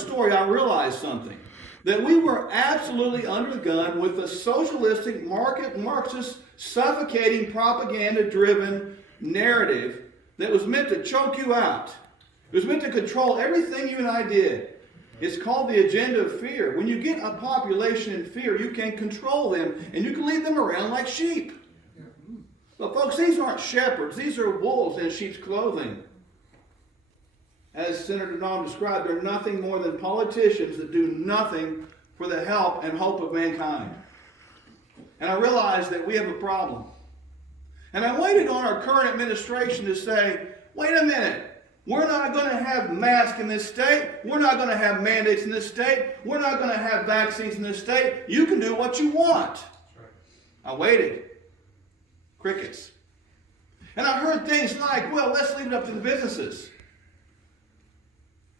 story, I realized something. That we were absolutely under the gun with a socialistic, Marxist, suffocating, propaganda-driven narrative that was meant to choke you out. It was meant to control everything you and I did. It's called the agenda of fear. When you get a population in fear, you can control them, and you can lead them around like sheep. But folks, these aren't shepherds. These are wolves in sheep's clothing. As Senator Don described, they're nothing more than politicians that do nothing for the help and hope of mankind. And I realized that we have a problem. And I waited on our current administration to say, wait a minute. We're not going to have masks in this state. We're not going to have mandates in this state. We're not going to have vaccines in this state. You can do what you want. I waited. Crickets. And I heard things like, well, let's leave it up to the businesses.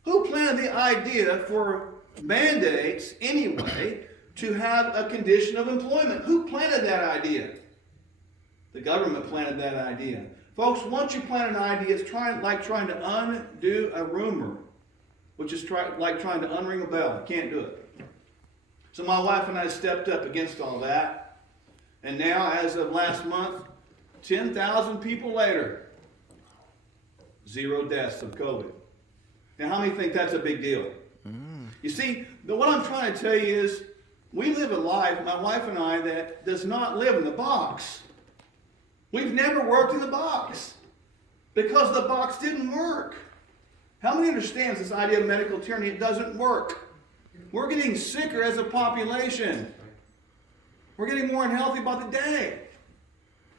Who planted the idea for mandates anyway to have a condition of employment? Who planted that idea? The government planted that idea. Folks, once you plant an idea, it's like trying to undo a rumor, which is like trying to unring a bell. You can't do it. So my wife and I stepped up against all that. And now, as of last month, 10,000 people later, 0 deaths of COVID. Now, how many think that's a big deal? You see, what I'm trying to tell you is, we live a life, my wife and I, that does not live in the box. We've never worked in the box because the box didn't work. How many understands this idea of medical tyranny? It doesn't work. We're getting sicker as a population. We're getting more unhealthy by the day.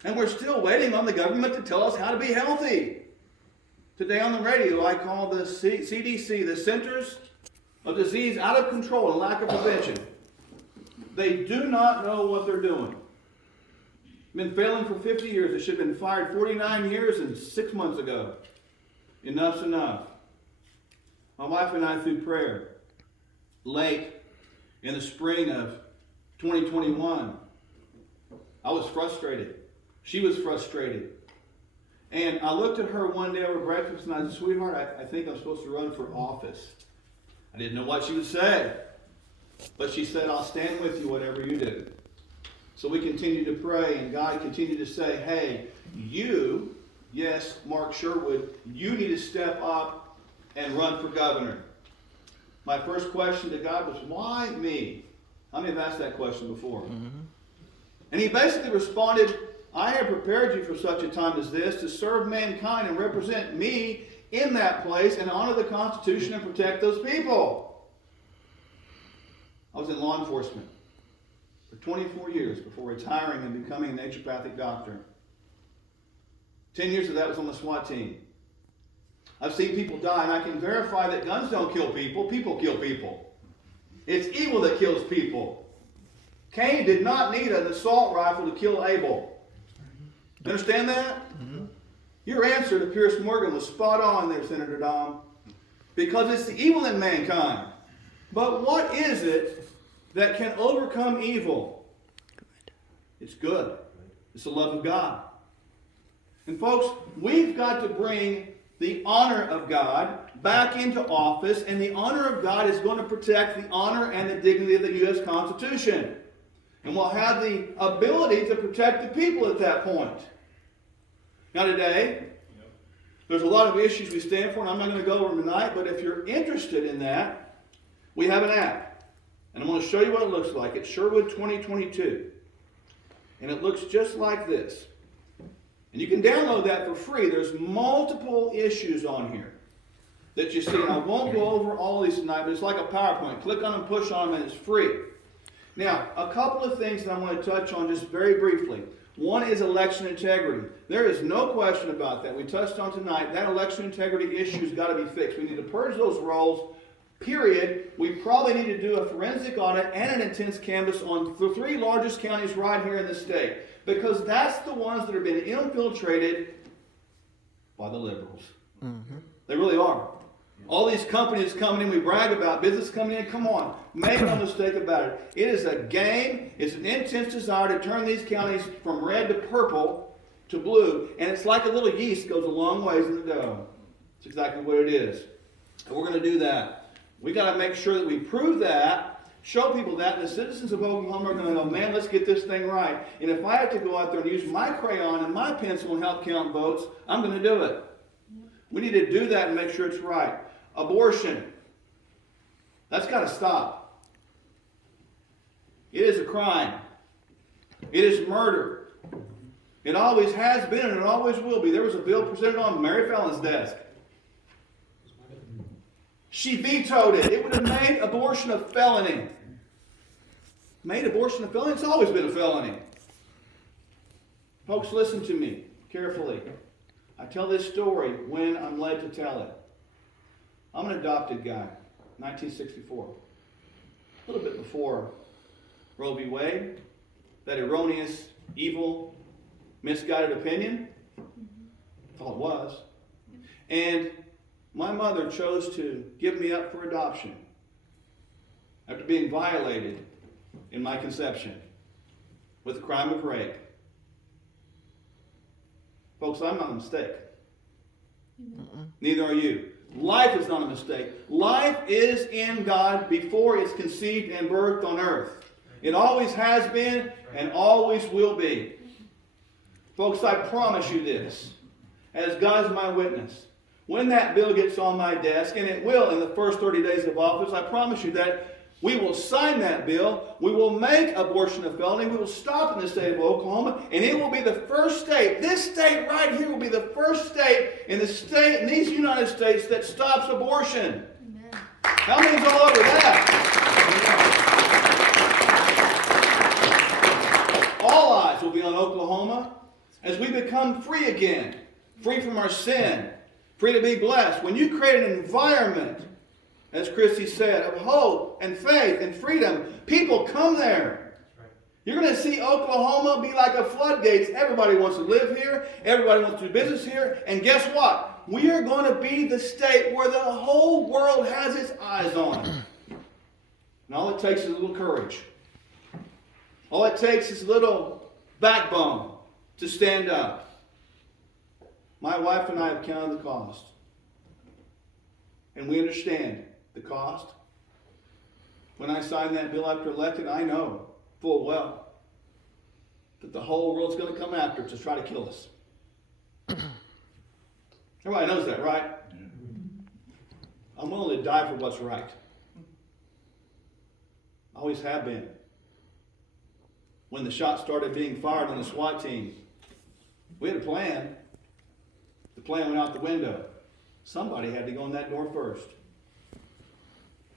And we're still waiting on the government to tell us how to be healthy. Today on the radio, I call the CDC, the Centers of Disease, out of control and lack of prevention. They do not know what they're doing. Been failing for 50 years. They should have been fired 49 years and 6 months ago. Enough's enough. My wife and I, through prayer, late in the spring of 2021, I was frustrated. She was frustrated. And I looked at her one day over breakfast and I said, sweetheart, I think I'm supposed to run for office. I didn't know what she would say. But she said, I'll stand with you whatever you do. So we continued to pray, and God continued to say, hey, you, yes, Mark Sherwood, you need to step up and run for governor. My first question to God was, why me? How many have asked that question before? Mm-hmm. And he basically responded, I have prepared you for such a time as this to serve mankind and represent me in that place and honor the Constitution and protect those people. I was in law enforcement for 24 years before retiring and becoming a naturopathic doctor. 10 years of that was on the SWAT team. I've seen people die, and I can verify that guns don't kill people. People kill people. It's evil that kills people. Cain did not need an assault rifle to kill Abel. You understand that? Mm-hmm. Your answer to Pierce Morgan was spot on there, Senator Dom. Because it's the evil in mankind. But what is it that can overcome evil? It's good. It's the love of God. And folks, we've got to bring the honor of God back into office, and the honor of God is going to protect the honor and the dignity of the U.S. Constitution. And we'll have the ability to protect the people at that point. Now today, there's a lot of issues we stand for, and I'm not going to go over them tonight, but if you're interested in that, we have an app. And I'm going to show you what it looks like. It's Sherwood 2022. And it looks just like this. And you can download that for free. There's multiple issues on here that you see. And I won't go over all these tonight, but it's like a PowerPoint. Click on them, push on them, and it's free. Now, a couple of things that I want to touch on just very briefly. One is election integrity. There is no question about that. We touched on tonight. That election integrity issue has got to be fixed. We need to purge those rolls, period. We probably need to do a forensic audit and an intense canvass on the 3 largest counties right here in the state. Because that's the ones that have been infiltrated by the liberals. Mm-hmm. They really are. All these companies coming in, we brag about business coming in. Come on, make no mistake about it. It is a game. It's an intense desire to turn these counties from red to purple to blue. And it's like a little yeast goes a long ways in the dough. That's exactly what it is. And we're going to do that. We got to make sure that we prove that, show people that, and the citizens of Oklahoma are going to go, man, let's get this thing right. And if I have to go out there and use my crayon and my pencil and help count votes, I'm going to do it. We need to do that and make sure it's right. Abortion. That's got to stop. It is a crime. It is murder. It always has been and it always will be. There was a bill presented on Mary Fallon's desk. She vetoed it. It would have made abortion a felony. Made abortion a felony? It's always been a felony. Folks, listen to me carefully. I tell this story when I'm led to tell it. I'm an adopted guy, 1964. A little bit before Roe v. Wade, that erroneous, evil, misguided opinion. That's all it was. And my mother chose to give me up for adoption after being violated in my conception with the crime of rape. Folks, I'm not a mistake. Neither are you. Life is not a mistake. Life is in God before it's conceived and birthed on earth. It always has been and always will be. Folks, I promise you this, as God's my witness. When that bill gets on my desk, and it will in the first 30 days of office, I promise you that we will sign that bill. We will make abortion a felony. We will stop in the state of Oklahoma, and it will be the first state. This state right here will be the first state in these United States that stops abortion. Amen. How many's all over that? All eyes will be on Oklahoma as we become free again, free from our sin, free to be blessed. When you create an environment, as Christy said, of hope and faith and freedom, people come there. You're going to see Oklahoma be like a floodgates. Everybody wants to live here. Everybody wants to do business here. And guess what? We are going to be the state where the whole world has its eyes on. And all it takes is a little courage. All it takes is a little backbone to stand up. My wife and I have counted the cost. And we understand the cost. When I signed that bill after elected, I know full well that the whole world's going to come after us to try to kill us. Everybody knows that, right? I'm willing to die for what's right. Always have been. When the shots started being fired on the SWAT team, we had a plan. The plan went out the window. Somebody had to go in that door first.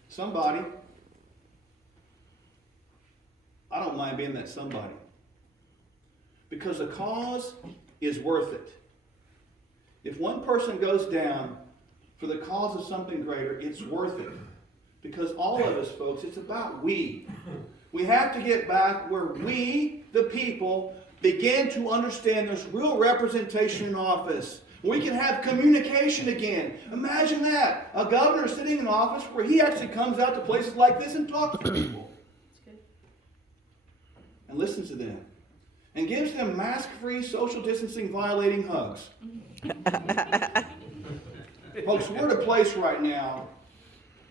Somebody. I don't mind being that somebody. Because the cause is worth it. If one person goes down for the cause of something greater, it's worth it. Because all of us, folks, it's about we. We have to get back where we, the people, begin to understand there's real representation in office. We can have communication again. Imagine that. A governor sitting in office where he actually comes out to places like this and talks to people. And listens to them. And gives them mask-free, social distancing violating hugs. Folks, we're at a place right now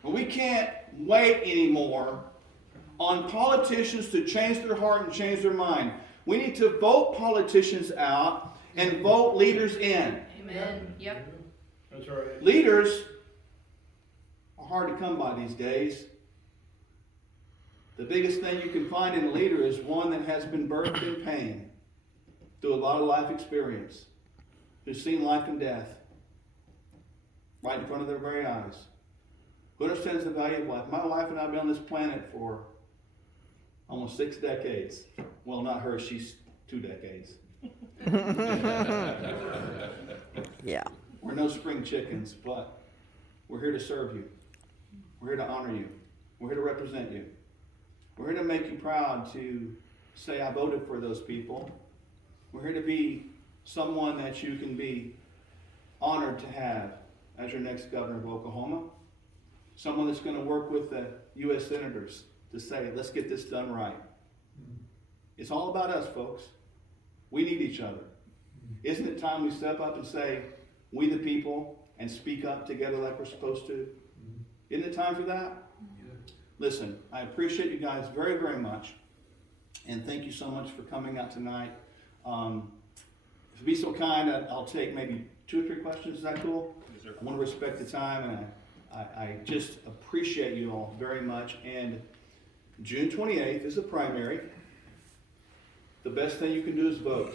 where we can't wait anymore on politicians to change their heart and change their mind. We need to vote politicians out and vote leaders in. Amen. Yep. That's right. Leaders are hard to come by these days. The biggest thing you can find in a leader is one that has been birthed in pain through a lot of life experience, who's seen life and death right in front of their very eyes, who understands the value of life. My wife and I have been on this planet for almost 6 decades. Well, not her, she's 2 decades. Yeah. We're no spring chickens, but we're here to serve you. We're here to honor you. We're here to represent you. We're here to make you proud to say, I voted for those people. We're here to be someone that you can be honored to have as your next governor of Oklahoma. Someone that's going to work with the U.S. senators to say, let's get this done right. It's all about us, folks. We need each other. Isn't it time we step up and say, we the people, and speak up together like we're supposed to? Isn't it time for that? Listen, I appreciate you guys very, very much. And thank you so much for coming out tonight. If you'd be so kind, I'll take maybe 2 or 3 questions. Is that cool? Yes, sir. I want to respect the time, and I just appreciate you all very much. And June 28th is a primary. The best thing you can do is vote.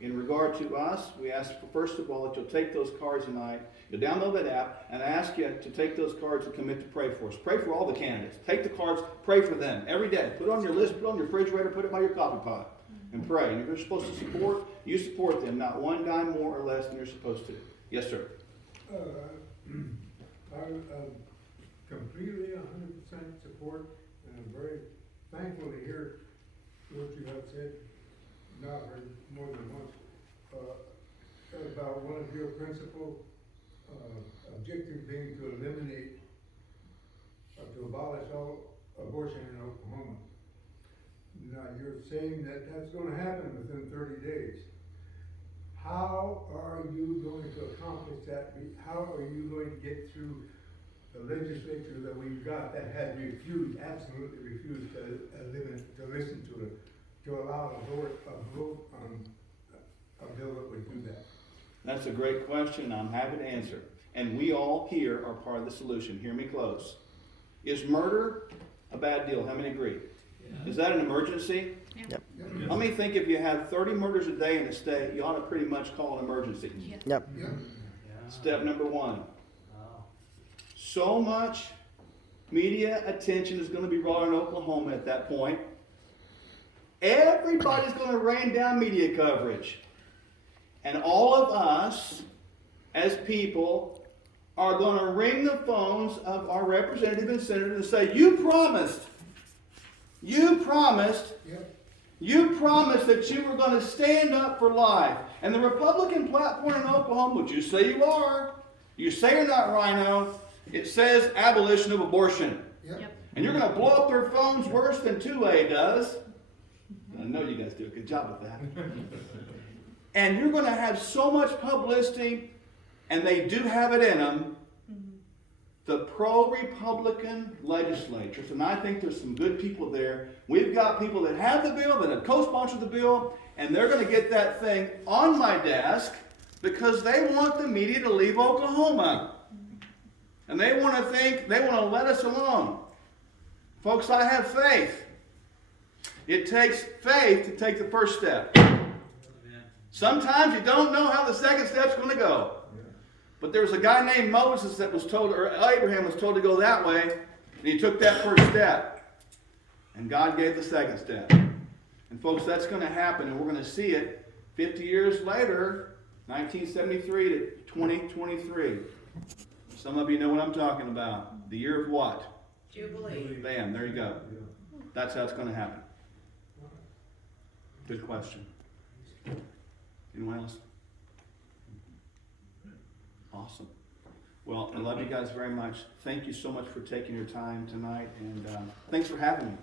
In regard to us, we ask, first of all, that you'll take those cards tonight. You'll download that app, and I ask you to take those cards and commit to pray for us. Pray for all the candidates. Take the cards, pray for them every day. Put it on your list, put it on your refrigerator, put it by your coffee pot, and pray. And if you're supposed to support, you support them, not one dime more or less than you're supposed to. Yes, sir. I'm completely 100% support, and I'm very thankful to hear what you have said, not heard more than once, about one of your principal objectives being to eliminate, to abolish all abortion in Oklahoma. Now, you're saying that that's going to happen within 30 days. How are you going to accomplish that? How are you going to get through the legislature that we've got that has refused, absolutely refused to listen to it, to allow a vote on a bill that would do that? That's a great question. I'm happy to answer. And we all here are part of the solution. Hear me close. Is murder a bad deal? How many agree? Yeah. Is that an emergency? Yep. How many think if you have 30 murders a day in the state, you ought to pretty much call an emergency? Yep. Step number 1. So much media attention is going to be brought on Oklahoma at that point. Everybody's going to rain down media coverage. And all of us, as people, are going to ring the phones of our representative and senator and say, you promised that you were going to stand up for life. And the Republican platform in Oklahoma, which you say you are, you say you're not, Rhino, it says abolition of abortion. Yep. And you're going to blow up their phones worse than 2A does. I know you guys do a good job with that. And you're going to have so much publicity, and they do have it in them, the pro-Republican legislatures, and I think there's some good people there. We've got people that have the bill, that have co-sponsored the bill, and they're going to get that thing on my desk because they want the media to leave Oklahoma. And they want to let us alone. Folks, I have faith. It takes faith to take the first step. Sometimes you don't know how the second step's going to go. But there was a guy named Moses that was told, or Abraham was told to go that way, and he took that first step. And God gave the second step. And folks, that's going to happen, and we're going to see it 50 years later, 1973 to 2023. Some of you know what I'm talking about. The year of what? Jubilee. Bam, there you go. That's how it's going to happen. Good question. Anyone else? Awesome. Well, I love you guys very much. Thank you so much for taking your time tonight, and thanks for having me.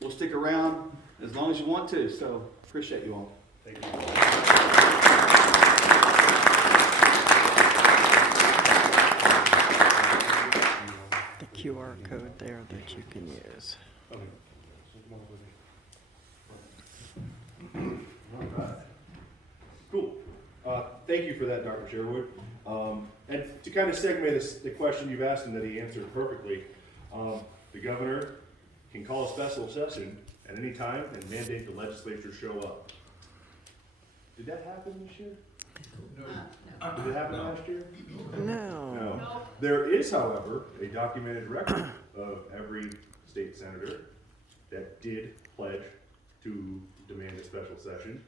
We'll stick around as long as you want to, so appreciate you all. Thank you. The QR code there that you can use. Cool. Thank you for that, Dr. Sherwood. And to kind of segue the question you've asked him that he answered perfectly, the governor can call a special session at any time and mandate the legislature show up. Did that happen this year? No. Did it happen last year? No. No. There is, however, a documented record of every state senator that did pledge to demand a special session.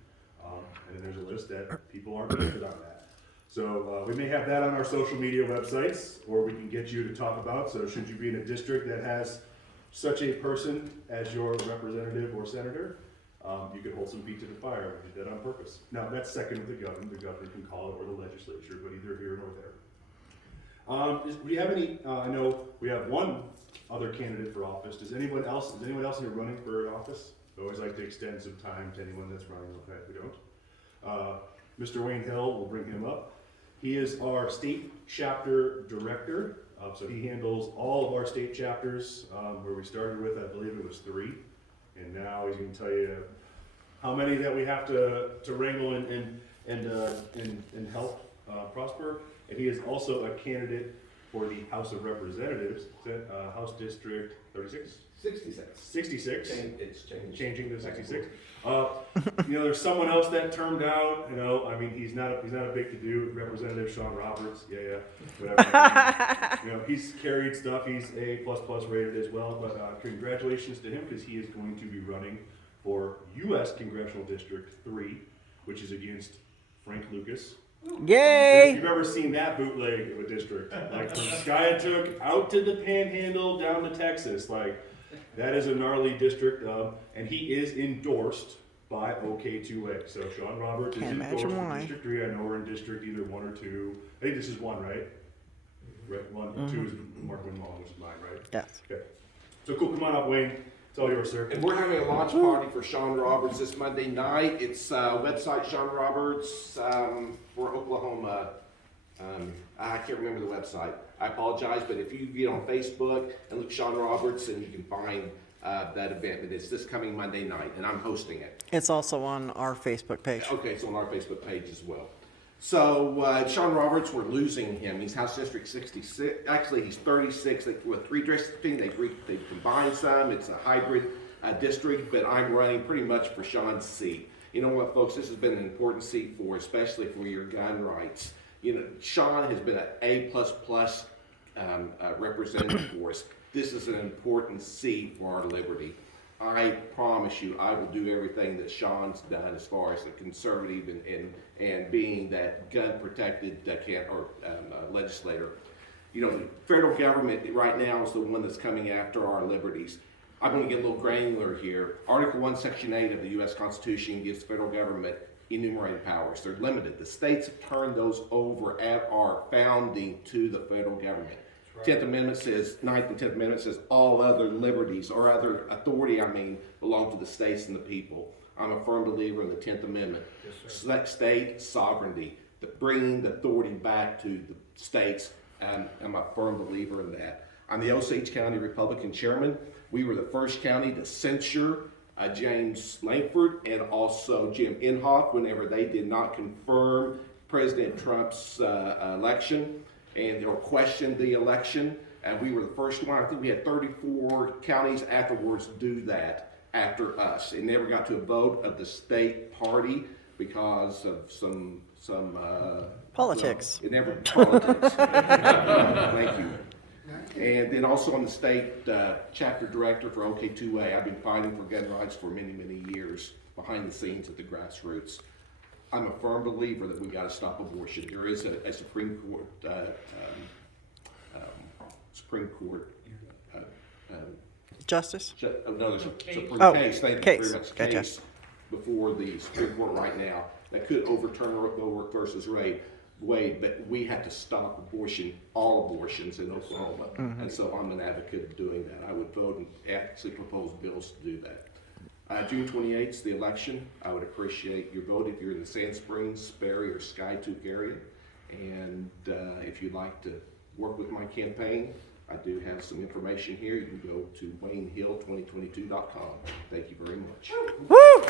And then there's a list that people aren't listed on that. So we may have that on our social media websites, or we can get you to talk about. So should you be in a district that has such a person as your representative or senator, you can hold some feet to the fire. We did that on purpose. Now that's second with the governor. The governor can call it, or the legislature, but either here nor there. Do you have any? I know we have one other candidate for office. Is anyone else here running for office? I always like to extend some time to anyone that's running. Okay, we don't. Mr. Wayne Hill, we'll bring him up. He is our state chapter director So he handles all of our state chapters, where we started with, I believe it was 3, and now he's going to tell you how many that we have to wrangle and help prosper. And he is also a candidate for the House of Representatives, House District 36? 66. 66. It's changed. Changing to 66. There's someone else that turned out. I mean, he's not a big to do. Representative Sean Roberts, whatever. He's carried stuff. He's A++ rated as well. But congratulations to him, because he is going to be running for U.S. Congressional District 3, which is against Frank Lucas. If Yay! you've ever seen that bootleg of a district, like from Skiatook out to the Panhandle down to Texas, like that is a gnarly district, and he is endorsed by OK2A. So Sean Roberts Can't is imagine endorsed why. in District 3. I know we're in District either 1 or 2. I think this is 1, right? Right, 1, 2 is Mark Winmall, which is mine, right? Yes. Okay. So cool, come on up, Wayne. It's all yours, sir. And we're having a launch party for Sean Roberts this Monday night. It's website Sean Roberts for Oklahoma. I can't remember the website. I apologize, but if you get on Facebook and look Sean Roberts, and you can find that event. But it's this coming Monday night, and I'm hosting it. It's also on our Facebook page. Okay, it's on our Facebook page as well. So Sean Roberts, we're losing him. He's House District 66. Actually, he's 36. With redistricting, they combined some. It's a hybrid district, but I'm running pretty much for Sean's seat. You know what, folks? This has been an important seat especially for your gun rights. Sean has been an A++ representative for us. This is an important seat for our liberty. I promise you, I will do everything that Sean's done as far as a conservative and being that gun-protected legislator. The federal government right now is the one that's coming after our liberties. I'm going to get a little granular here. Article 1, Section 8 of the U.S. Constitution gives the federal government enumerated powers. They're limited. The states have turned those over at our founding to the federal government. 10th Amendment says, 9th and 10th Amendment says, all other liberties or other authority, belong to the states and the people. I'm a firm believer in the 10th Amendment. Yes, state sovereignty, bringing the authority back to the states, and I'm a firm believer in that. I'm the Osage County Republican chairman. We were the first county to censure James Langford and also Jim Inhofe whenever they did not confirm President Trump's election or questioned the election. And we were the first one. I think we had 34 counties afterwards do that after us. It never got to a vote of the state party because of some Politics. It never politics. Thank you. And then also on the state chapter director for OK2A. I've been fighting for gun rights for many, many years behind the scenes at the grassroots. I'm a firm believer that we got to stop abortion. There is a Supreme Court Justice? No, there's a Supreme Oh, case. Thank you case. very much. Gotcha. Case before the Supreme Court right now that could overturn Roe versus Wade, but we had to stop abortion, all abortions in Oklahoma. And so I'm an advocate of doing that. I would vote and actually propose bills to do that. June 28th is the election. I would appreciate your vote if you're in the Sand Springs, Sperry, or Skiatook area. And if you'd like to work with my campaign, I do have some information here. You can go to WayneHill2022.com. Thank you very much. Woo!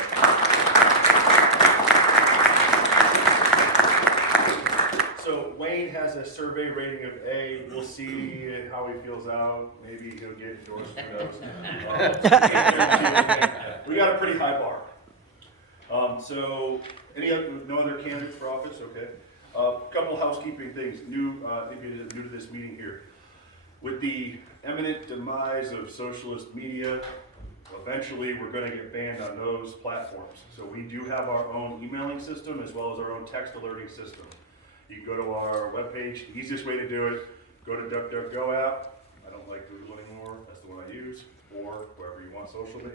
So Wayne has a survey rating of A. We'll see how he feels out. Maybe he'll get endorsed. Who knows? We got a pretty high bar. So no other candidates for office? Okay. A couple housekeeping things. If you're new to this meeting here, with the imminent demise of socialist media, eventually we're going to get banned on those platforms. So we do have our own emailing system as well as our own text alerting system. You can go to our webpage. The easiest way to do it, go to DuckDuckGo app. I don't like Google anymore. That's the one I use. Or wherever you want socially.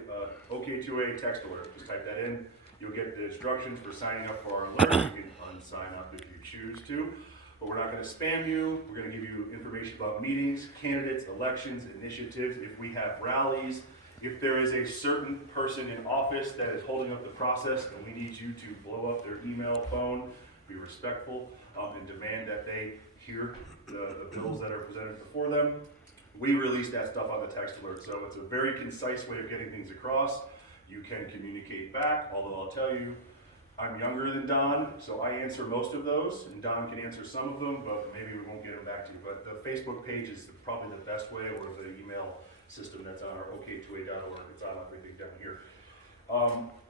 OK2A text alert. Just type that in. You'll get the instructions for signing up for our alert. You can unsign up if you choose to. But we're not going to spam you. We're going to give you information about meetings, candidates, elections, initiatives. If we have rallies, if there is a certain person in office that is holding up the process, then we need you to blow up their email, phone, be respectful, and demand that they hear the bills that are presented before them, we release that stuff on the text alert. So it's a very concise way of getting things across. You can communicate back, although I'll tell you, I'm younger than Don, so I answer most of those, and Don can answer some of them, but maybe we won't get them back to you. But the Facebook page is probably the best way, or the email system that's on our OK2A.org. It's on everything down here.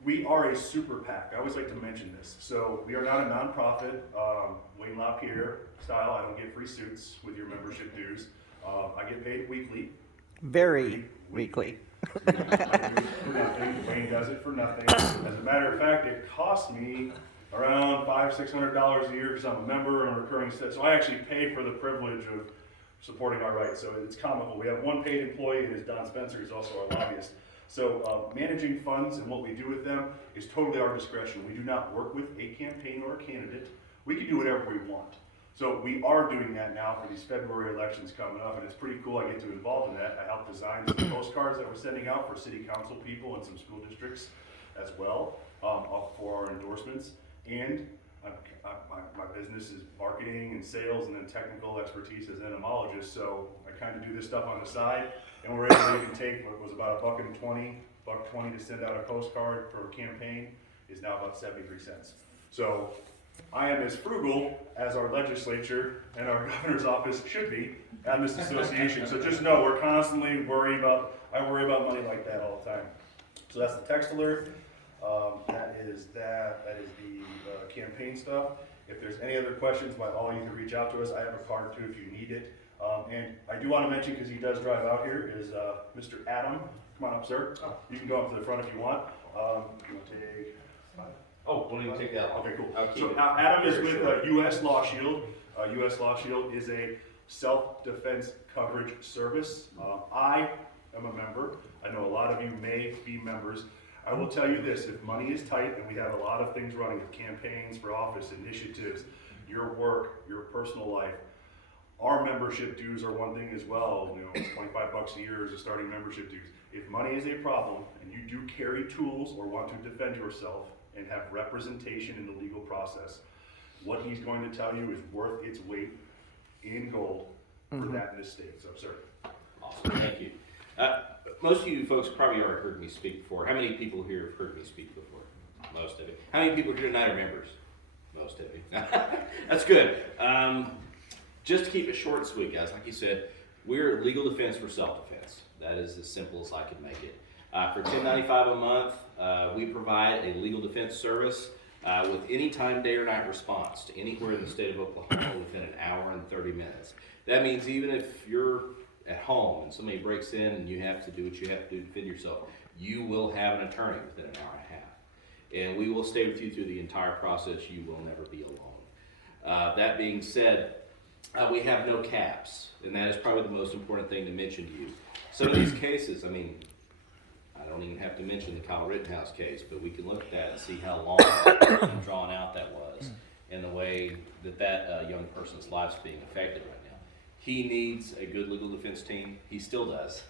We are a super PAC. I always like to mention this. So we are not a nonprofit, Wayne LaPierre style. I don't get free suits with your membership dues. I get paid weekly. Very weekly. For nothing. Wayne does it for nothing. As a matter of fact, it costs me around $500-600 a year because I'm a member and a recurring set. So I actually pay for the privilege of supporting our rights. So it's comical. We have one paid employee, and is Don Spencer, who's also our lobbyist. So managing funds and what we do with them is totally our discretion. We do not work with a campaign or a candidate. We can do whatever we want. So we are doing that now for these February elections coming up, and it's pretty cool. I get to involve in that. I help design some postcards that we're sending out for city council people and some school districts as well for our endorsements. And my business is marketing and sales and then technical expertise as an entomologist. So I kind of do this stuff on the side, and we're able to even take what was about $1.20 to send out a postcard for a campaign is now about 73 cents. So I am as frugal as our legislature and our governor's office should be at this association. So just know we're constantly I worry about money like that all the time. So that's the text alert. That is the campaign stuff. If there's any other questions, by all you can reach out to us. I have a card too if you need it. And I do want to mention, because he does drive out here, is Mr. Adam. Come on up, sir. You can go up to the front if you want. You want to take 5? Oh, don't even take that long. Okay, cool. I'll keep So it Adam is very with short. U.S. Law Shield. U.S. Law Shield is a self-defense coverage service. I am a member. I know a lot of you may be members. I will tell you this, if money is tight and we have a lot of things running, campaigns for office, initiatives, your work, your personal life, our membership dues are one thing as well. You know, it's $25 a year as a starting membership dues. If money is a problem and you do carry tools or want to defend yourself and have representation in the legal process, what he's going to tell you is worth its weight in gold for that in this state. So, sir. Awesome, thank you. Most of you folks probably already heard me speak before. How many people here have heard me speak before? Most of you. How many people here tonight are members? Most of you. That's good. Just to keep it short and sweet, guys, like you said, we're legal defense for self-defense. That is as simple as I can make it. For $10.95 a month, we provide a legal defense service with any time, day or night response to anywhere in the state of Oklahoma within an hour and 30 minutes. That means even if you're at home and somebody breaks in and you have to do what you have to do to defend yourself, you will have an attorney within an hour and a half. And we will stay with you through the entire process. You will never be alone. That being said, we have no caps, and that is probably the most important thing to mention to you. Some of these cases, I mean, I don't even have to mention the Kyle Rittenhouse case, but we can look at that and see how long and drawn out that was, and the way that young person's life's being affected right now. He needs a good legal defense team. He still does,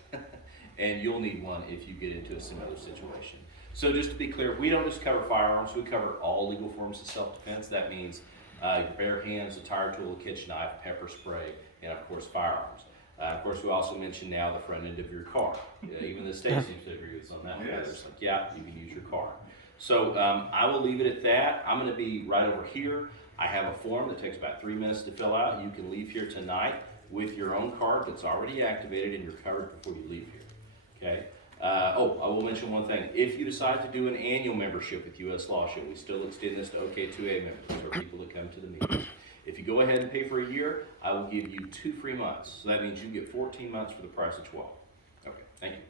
and you'll need one if you get into a similar situation. So just to be clear, we don't just cover firearms. We cover all legal forms of self-defense. That means your bare hands, a tire tool, a kitchen knife, pepper spray, and of course firearms. Of course, we also mentioned now the front end of your car. Even the state seems to agree with us on that one. Yes. It's like, yeah, you can use your car. So I will leave it at that. I'm going to be right over here. I have a form that takes about 3 minutes to fill out. You can leave here tonight with your own card that's already activated and you're covered before you leave here. Okay. I will mention one thing. If you decide to do an annual membership with U.S. Law Shield, we still extend this to OK2A members, or people that come to the meetings. If you go ahead and pay for a year, I will give you 2 free months. So that means you get 14 months for the price of 12. Okay, thank you.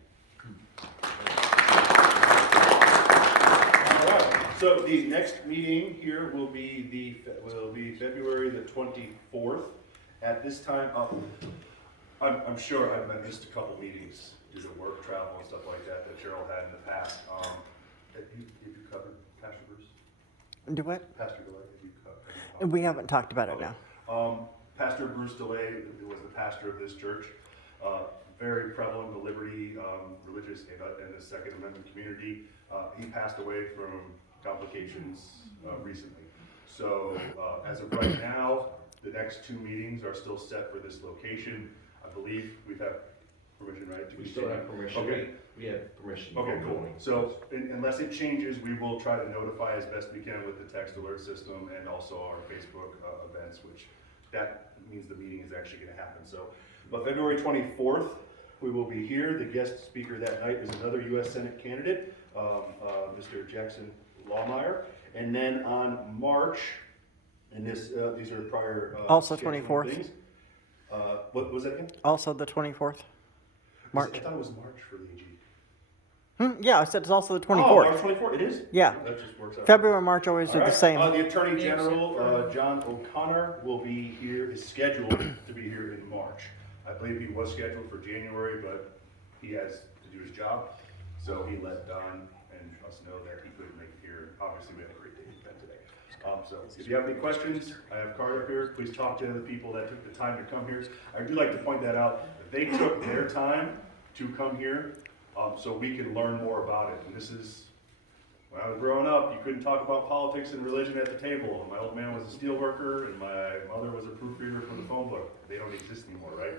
All right. So the next meeting here will be February the 24th. At this time, I'm sure I've missed a couple meetings due to work, travel, and stuff like that Cheryl had in the past. Have you covered Pastor Bruce? Do what? Pastor DeLay, have you covered? We haven't talked about it now. Pastor Bruce DeLay was the pastor of this church. Very prevalent in the liberty, religious, and the Second Amendment community. He passed away from complications recently. So as of right now, The next 2 meetings are still set for this location. I believe we have permission, right? to We still continue? have permission. Okay. We have permission. Okay, cool. ongoing. So unless it changes, we will try to notify as best we can with the text alert system and also our Facebook events, which that means the meeting is actually gonna happen. So, but February 24th, we will be here. The guest speaker that night is another US Senate candidate, Mr. Jackson Lawmeyer. And then on March, and these are prior. Also scheduling 24th. things. What was that again? Also the 24th. March. I thought it was March for the AG. Yeah, I said it's also the Oh, 24th. March 24th, it is? Yeah. That just works out. February and March always do All the right. same. The Attorney General, John O'Connor, will be here, is scheduled to be here in March. I believe he was scheduled for January, but he has to do his job, so he let Don and us know that he couldn't make it here. Obviously, we had a great day event today. So if you have any questions, I have Carter here. Please talk to the people that took the time to come here. I do like to point that out. They took their time to come here, so we can learn more about it. And this is, when I was growing up, you couldn't talk about politics and religion at the table. My old man was a steel worker, and my mother was a proofreader for the phone book. They don't exist anymore, right?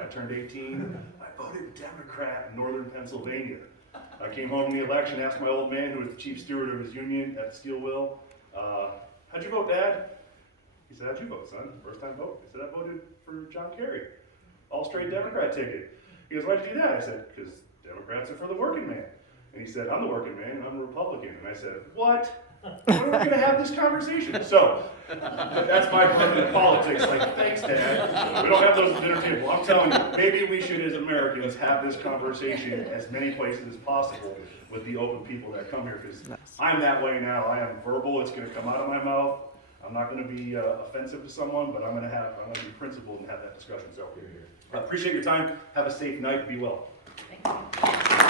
I turned 18, I voted Democrat in northern Pennsylvania. I came home in the election, asked my old man, who was the chief steward of his union at the steel mill, how'd you vote, Dad? He said, how'd you vote, son? First time vote. I said, I voted for John Kerry. All straight Democrat ticket. He goes, why'd you do that? I said, because Democrats are for the working man. And he said, I'm the working man, and I'm a Republican. And I said, what? When are we going to have this conversation? So, that's my part of politics. Like, thanks, Dad. We don't have those at the dinner table. I'm telling you, maybe we should, as Americans, have this conversation as many places as possible with the open people that come here. Because I'm that way now. I am verbal. It's going to come out of my mouth. I'm not going to be offensive to someone, but I'm going to be principled and have that discussion. So, I appreciate your time. Have a safe night. Be well. Thank you.